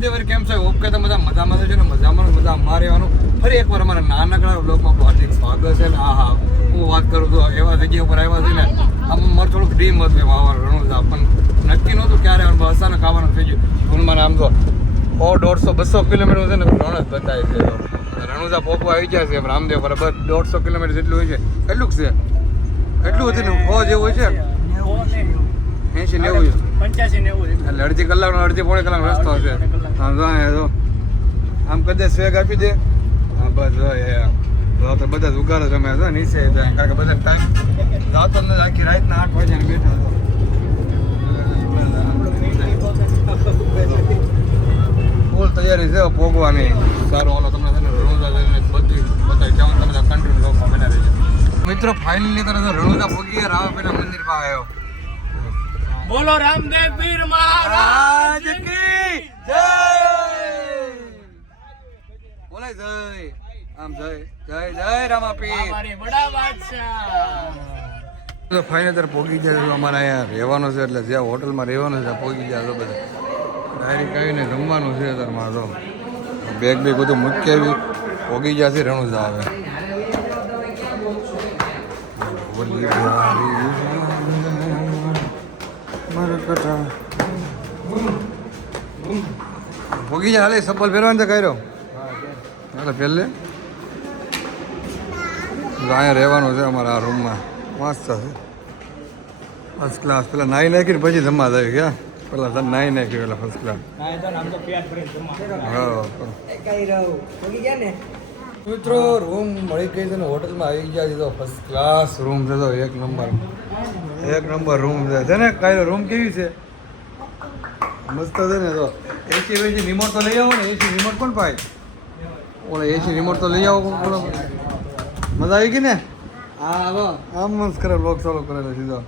મહાદેવ કેમ છે? ઓકે તમે બધા મજામાં છે ને? મજા મારવાનું ફરી એકવાર અમારા નાનકડા બ્લોગમાં હાર્દિક સ્વાગત છે ને. હા હું વાત કરું તો એવા જગ્યા ઉપર આવ્યા છે ને, આમ મારું થોડુંક ડ્રીમ હતું એમ આવવાનું રણુજા, પણ નક્કી નહોતું ક્યારે અચાનક આવવાનું થઈ ગયું. સ્કૂલમાં આમ તો 100-150-200 કિલોમીટર છે ને રણ જ બતાવે છે. રણુજા પોકવા આવી ગયા છે એમ રામદેવ બરાબર 150 કિલોમીટર જેટલું હોય છે. કેટલું છે? એટલું હતું ને 100 જેવું હોય છે, 80-90 એટલે અડધી કલાકનો અડધી-પોણી કલાકનો રસ્તો હશે. આમ જો આમ કદાચ સ્વેગ આપી દે. હા બસ તો બધા જ ઉગાડો તમે હતો નીચે, કારણ કે બધા ટાઈમ જાતો ને આખી રાતના 8 વાગ્યાને બેઠા હતો. ફૂલ તૈયારી છે પોગવાની. સારું હાલો તમને છે ને રણુજા જઈને બધું બતાવી જાઉં, તમે કન્ટિન્યુ લોકમાં બનાવી દેજો. મિત્રો ફાઇનલી તરત રણુજા પોગી રામાપીરના મંદિર પાસે આવ્યો. બોલો રામદેવ પીર મહારાજ કી જય. બોલાય જય. આમ જય જય જય રામાપીર. અમારી બડા બાદશાહ. તો ફાઇનલ તરફ પોગી ગયા છે. અમારે અહીંયા રહેવાનું છે, એટલે જ્યાં હોટલમાં રહેવાનું છે પોગી ગયા તો બધા ડાયરેક્ટ આવીને જમવાનું છે. અત્યારમાં તો બેગ બધું મૂકી આવી પોગી ગયા છે રણુજા. આવે પોગી જાય. હાલે સપલ ફેરવાનું તો કર્યો હાલે પહેલે અહીંયા રહેવાનું છે અમારા આ રૂમમાં. મસ્ત છે, ફર્સ્ટ ક્લાસ. પેલા નાઈ નાખીને પછી જમવા જાય ક્યાં પેલા તને નાઈ નાખ્યું પેલા ફર્સ્ટ ક્લાસ. મિત્રો રૂમ મળી ગઈ છે ને હોટલમાં આવી ગયા છે તો ફર્સ્ટ ક્લાસ રૂમ છે. તો એક નંબર રૂમ છે ને. કાંઈ રૂમ કેવી છે? મસ્ત છે ને. તો એસી રિમોટ તો લઈ આવો ને. એસી રિમોટ કોણ પાય? ઓલા એસી રિમોટ તો લઈ આવો. મજા આવી ગઈ ને? આમ મસ્ત કરે બ્લોગ ચાલુ કરેલો સીધો.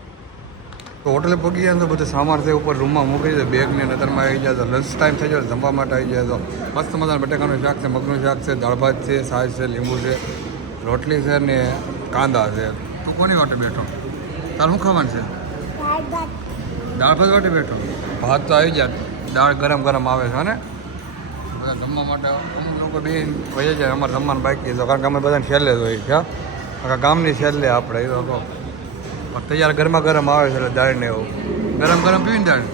તો હોટલે પગી ગયા તો બધું સામાન છે ઉપર રૂમમાં મૂકી દે. બેગ ને નતરમાં આવી જાય તો લંચ ટાઈમ થઈ જાય જમવા માટે આવી જાય તો મસ્ત મજાનું બટાકાનું શાક છે, મગનું શાક છે, દાળ ભાત છે, છાશ છે, લીંબુ છે, રોટલી છે ને કાંદા છે. તું કોની વાટે બેઠો? તારે શું ખાવાનું છે? દાળ ભાત વાટે બેઠો? ભાત તો આવી જાય, દાળ ગરમ આવે છે ને બધા જમવા માટે. અમુક લોકો બે વહી જાય. અમારે જમવાનું બાકી તો, કારણ કે અમે બધાને છેલ્લે જ હોય છે. આખા ગામની છેલ્લે આપણે એ તો તૈયાર ગરમ આવે છે એટલે દાળ ને એવું ગરમ પીને દાળ.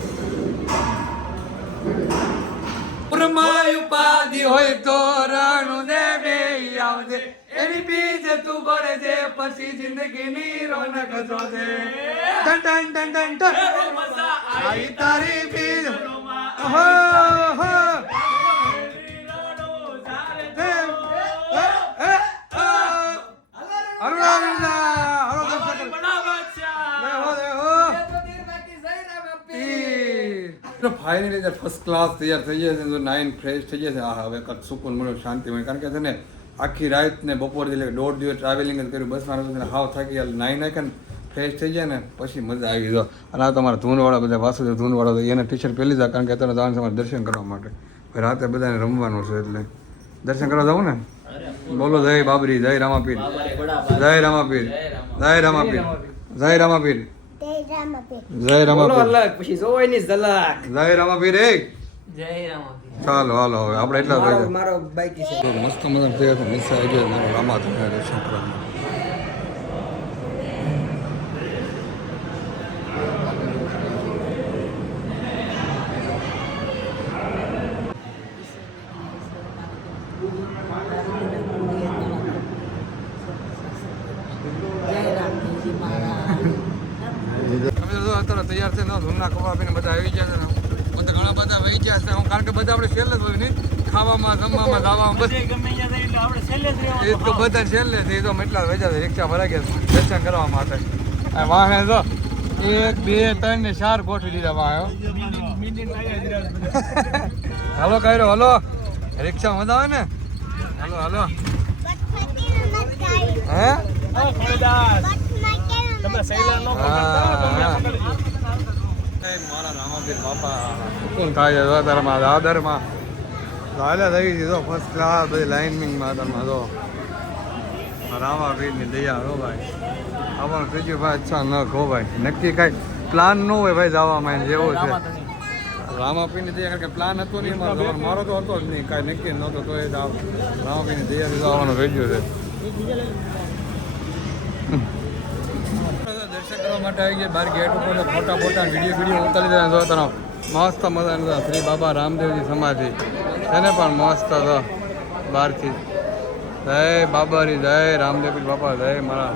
ઉપાધિ હોય તો રાણું દે બે આવજે, એની બીજ તું ભરજે પછી જિંદગીની રોનક જોજે. ટન ટન ટન ટન ટન આઈ તારી બીજ હો હો. ફાઇનલી ફર્સ્ટ ક્લાસ તૈયાર થઈ જાય છે. નાઈન ફ્રેશ થઈ જાય છે. હા હવે કંઈક સુકૂન મળ્યો, શાંતિ મળે. કારણ કે છે ને આખી રાત ને બપોર એટલે 1.5 દિવસ ટ્રાવેલિંગ જ કર્યું બસમાં. હાવ થાકી ગયા. નાઈ નાખે ને ફ્રેશ થઈ જાય ને પછી મજા આવી જાય. અને આ તમારા ધૂનવાળા બધા વાસુદેવ ધૂનવાળા એને ટી શર્ટ પહેરી જાય, કારણ કે અત્યારે જવાનું તમારે દર્શન કરવા માટે. રાતે બધાને રમવાનું છે એટલે દર્શન કરવા જવું ને. બોલો જય બાબરી, જય રામાપીર, જય રામાપીર, જય રામાપીર, જય રામાપીર, જય રામાપીર, પછી જોવાની ઝલક. જય રામાપીર. જય રામાપીર. ચાલો હાલો હવે આપણે એટલા મારો બાઈક છે. મસ્ત મજા થઈ ગયો. મિસ આવી ગયો મારો રામા દર્શન કરવા. તૈયાર છે ને ધૂમના કપડા આપીને બધા આવી ગયા છે ને. બધા ઘણા બધા વહી ગયા છે. કારણ કે બધા આપણે છેલ્લે જ હોય ને ખાવામાં, જમવામાં, ગાવામાં બસ એ તો બધા છેલ્લે છે. એ તો એટલા વેચા છે. રિક્ષા ભરાઈ ગયા દર્શન કરવા માટે. વાહે તો 1 2 3 ને 4 ગોઠવી દીધા વાહે. હાલો કર્યો હાલો. રિક્ષા મજા આવે ને. હાલો હે મારા રામાપીર બાપા કોણ થાય છે તારામાં દાદરમાં હાલ્યા થઈ દીધો ફર્સ્ટ ક્લાસ બધી લાઇનિંગમાં તારમાં તો રામાપીરની દયા હો ભાઈ. આપણને ત્રીજી ભાઈ અચ્છા ન કહો ભાઈ. નક્કી કાંઈ પ્લાન ન હોય ભાઈ જવામાં જેવો છે. રામાપીરની તૈયારી કે પ્લાન હતો નહીં મારો તો હતો જ નહીં, કાંઈ નક્કી નહોતો તો એ રામાપીની તૈયારી તો આવવાનું રહી ગયું છે. દર્શન કરવા માટે આવી ગયા બહાર ગેટ ઉપર ફોટા વિડીયો ઉતારી દેવા જો તનો મસ્ત મજાનું શ્રી બાબા રામદેવજી સમાધિ એને પણ મસ્ત હતો બહારથી. જય બાબારી, જય રામદેવજી બાપા, જય મારા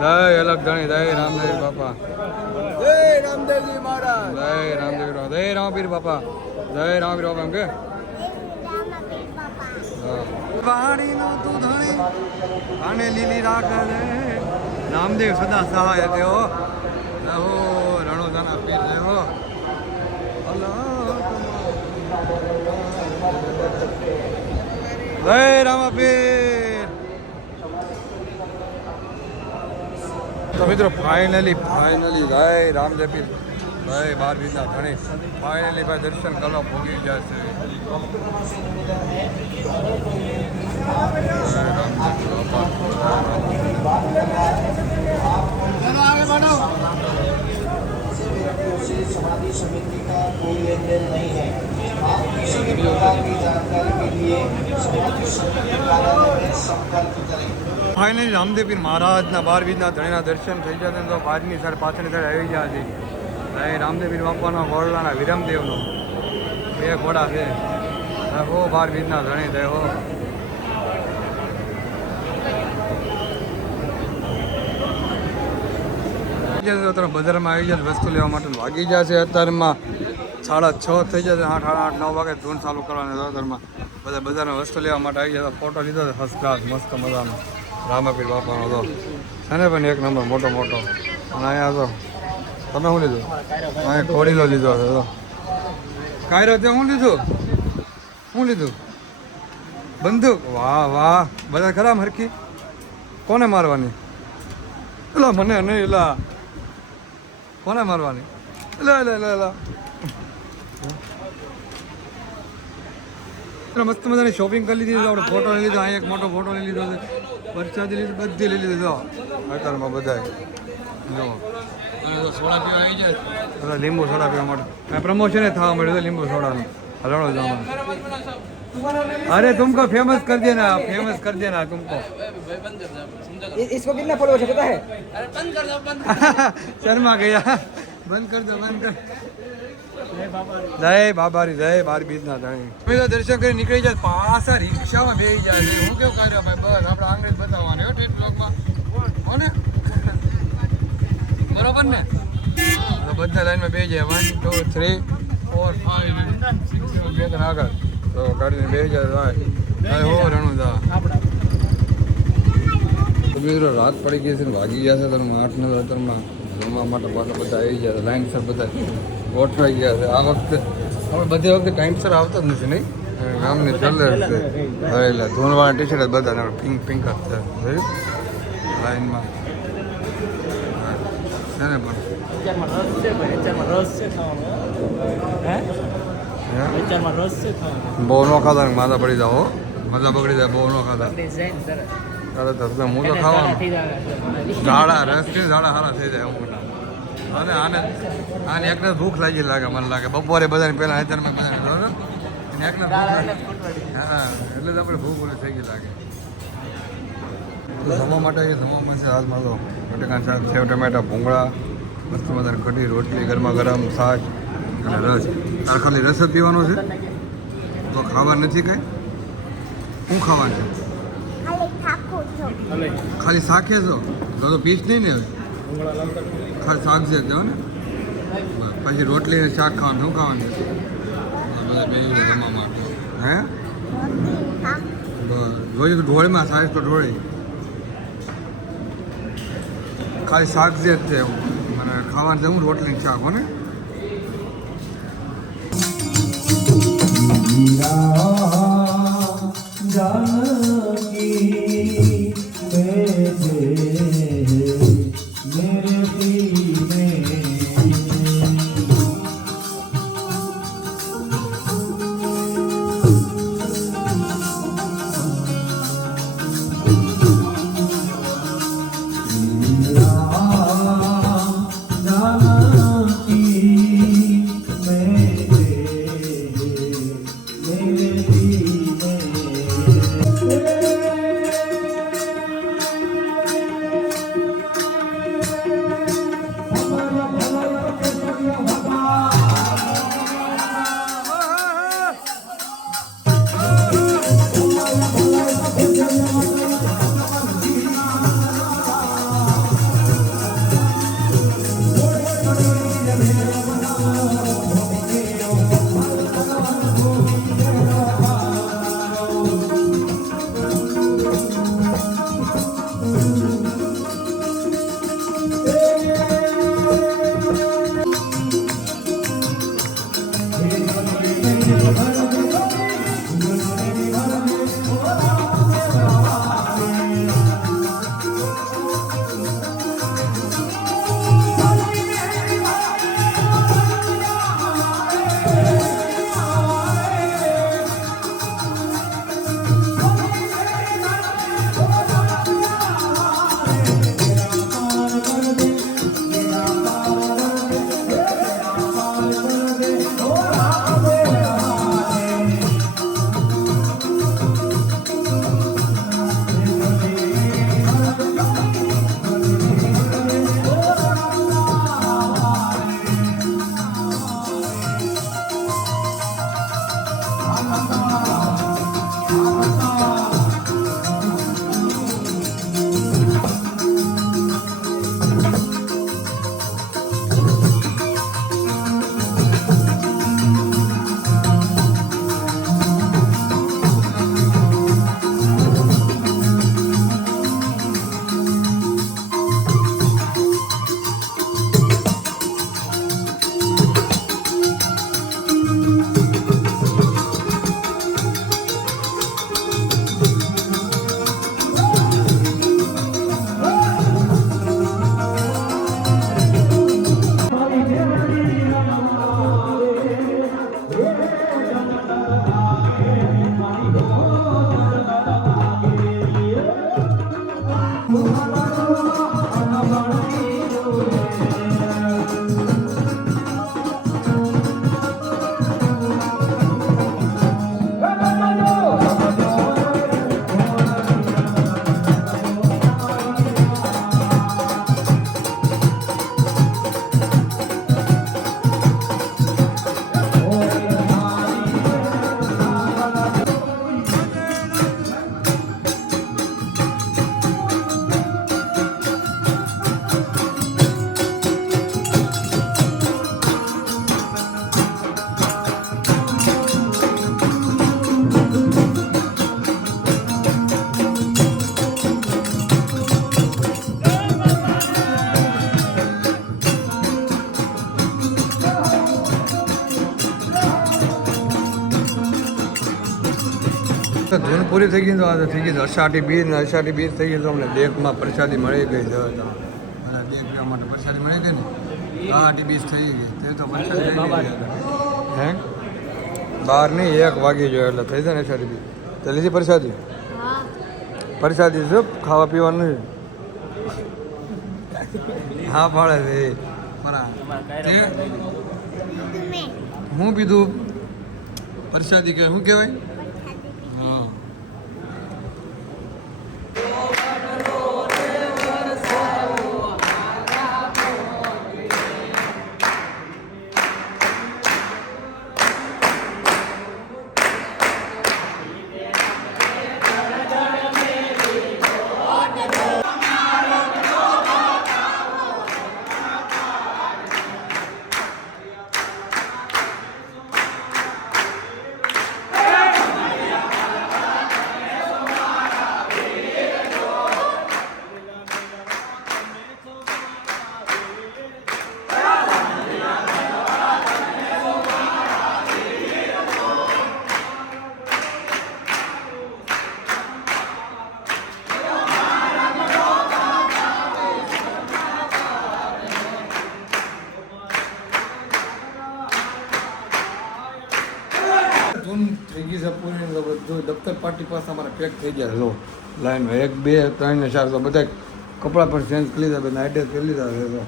જય અલગ ધણી, જય રામદેવ બાપા, જય રામદેવજી મહારાજ, જય રામદેવ, જય રામપીર બાપા, જય રામપીર બાપા એમ કે વાડીનો તું ધણી અને લીલી રાખે રામદેવ સદા સહાય તેઓ રહો રણોદાના પીર રહો. જય રામાપીર. તો મિત્રો ફાઇનલી જય રામદેવ પીર, જય બાર બીજા ધણી, ફાઇનલી ભાઈ દર્શન કરવા ભોગી જાય છે. समाधि समिति का कोई लेन देन नहीं है. आप किसी भी प्रकार की जानकारी के लिए समाधि समिति कार्यालय में संपर्क करें. ફાઇનલી રામદેવપીર મહારાજના 12 બીજના ધણીના દર્શન થઈ જશે તો બાજની સાઈડ પાછળની સાઈડ આવી જાય છે. એ રામદેવપીર બાપાનો ઘોડાના વિરમદેવનો બે ઘોડા છે. હો 12 બીજના ધણી થયો હો. બજારમાં આવી જાય વસ્તુ લેવા માટે વાગી જશે. અત્યારમાં 6:30 થઈ જશે, 8, 9 વાગે ધૂન ચાલુ કરવાની અત્યારમાં બધા બજારમાં વસ્તુ લેવા માટે આવી જાય. ફોટો લીધો છે ફર્સ્ટ ક્લાસ મસ્ત મજાનો રામાપીર બાપાનો હતો છે ને પણ એક નંબર મોટો અને અહીંયા તો તમે શું લીધું? અહીંયા ઘોડીલો લીધો છે તો કાયરો તે શું લીધું? બંદૂક. વાહ બધા ખરા હરખી. કોને મારવાની? એલા મને નહીં, એલા કોને મારવાની? એલા મસ્ત મજાની શોપિંગ કરી લીધી. આપણે ફોટો લઈ લીધો, અહીંયા એક મોટો ફોટો લઈ લીધો છે, પરસાદી લીધી, બધી લઈ લીધી. જો અત્યારમાં બધા જો સોડા પીવા આવી જાય, લીંબુ સોડા પીવા માટે પ્રમોશન થવા મળ્યું લીંબુ સોડાનું. હલણો જવાનું. अरे तुमको फेमस कर देना तुमको. इसको कितना फॉलोअर्स है पता है? शर्मा गया. બંધ કર દો. જય બાબારી, જય 12 બીજના ધણી. અમે દર્શન કરી નીકળી જાય પાછા રિક્ષામાં બેસી જાય છે. હું કેવું કર્યો ભાઈ બસ આપણે આંગળી બતાવવાની હો ટેટ બ્લોગમાં હો ને બરોબર ને. બધા લાઈનમાં બેસી જાય 1, 2, 3, 4, 5, 6 આગળ તો ગાડીને બેસી જાય હો રણુદા. મિત્રો રાત પડી ગઈ છે ને વાગી ગયા છે તમે 8-9 જમવા માટે પાછા બધા આવી ગયા છે. લાઈનસર બધા ગોઠવાઈ ગયા છે. આ વખતે આપણે બધી વખતે ટાઈમસર આવતા જ નથી નહીં. ગામની ચલે છે હવે એટલે ધોનવાળા ટી શર્ટ બધા પિંક જ છે લાઈનમાં છે ને. પણ બહુ ન ખાતા માથા પડી જાઓ, માથા બગડી જાય. બહુ ન ખાતા તારે તો હું તો ખાવાનું ઝાડા રસથી ઝાડા સારા થઈ જાય એવું. અને આને એકને ભૂખ લાગી લાગે મને લાગે. બપોરે બધાને પહેલાં અત્યારમાં બધાને એકને હા એટલે જ આપણે ભૂખ ઓલી થઈ ગઈ લાગે. જમવા માટે જમવામાં છે હાથમાં તો બટેકાનું શાક, સેવ ટમેટા, ભૂંગળા, મસ્ત મજાની કઢી, રોટલી, ગરમા ગરમ શાક અને રસ. તારે ખાલી રસ જ પીવાનો છે તો ખાવાનું નથી કંઈ? શું ખાવાનું છે? ખાલી શાકે છો તો પીસ નહીં ને? હવે ખાલી શાક છે જાઓ ને. પછી રોટલી ને શાક ખાવાનું. શું ખાવાનું છે? બધા બે જમવા માટે હે જોયું ઢોળીમાં સાઈઝ તો ઢોળી ખાલી શાક જે જ છે મને ખાવાનું જમું રોટલી શાક હો ને. ધૂન પૂરી થઈ ગઈ તો આ થઈ ગઈ અષાઢી બીજ ને અષાઢી બીજ થઈ ગઈ તો અમને દેખમાં પ્રસાદી મળી ગઈ છે અને દેખ લેવા માટે પ્રસાદી મળી ગઈ ને અષાઢી બીજ થઈ ગઈ તે તો પ્રસાદી થઈ ગઈ હે 12 નહીં 1 વાગી ગયો એટલે થઈ જાય ને અષાઢી બીજ તો લીધી પ્રસાદી પ્રસાદી શું ખાવા પીવાનું નહીં હા પાડે છે હું પીધું પ્રસાદી કે શું કહેવાય હા ધૂન થઈ ગઈ છે પૂરી બધું દફતર પાર્ટી પાસે અમારે પેક થઈ ગયા લો લાઈનમાં 1 2 3 ને 4 તો બધા કપડાં પણ ચેન્જ કરી લીધા બધા નાઇટ કરી લીધા છે તો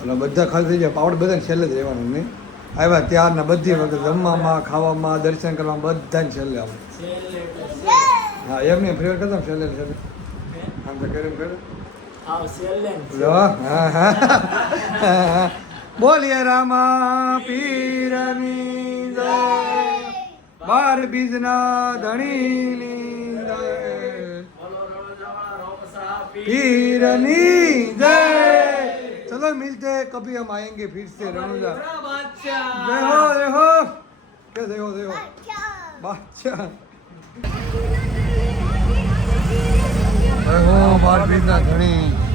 એટલે બધા ખાલી થઈ ગયા પાવડ બધાને છેલ્લે જ રહેવાનું નહીં આવ્યા ત્યારના બધી વખત જમવામાં ખાવામાં દર્શન કરવામાં બધાને છેલ્લે આવે હા એમને ફેવર કરતા છેલ્લે છેલ્લે આમ તો કર્યું કર્યું હા હા બોલીએ રામા પીરની જય 12 બીજના ધણીની જય पीरनी जय। चलो मिलते हैं कभी, हम आएंगे फिर से रनुजा। जय हो जय हो, क्या जय हो बादशाह। जय हो 12 बीजना धनी।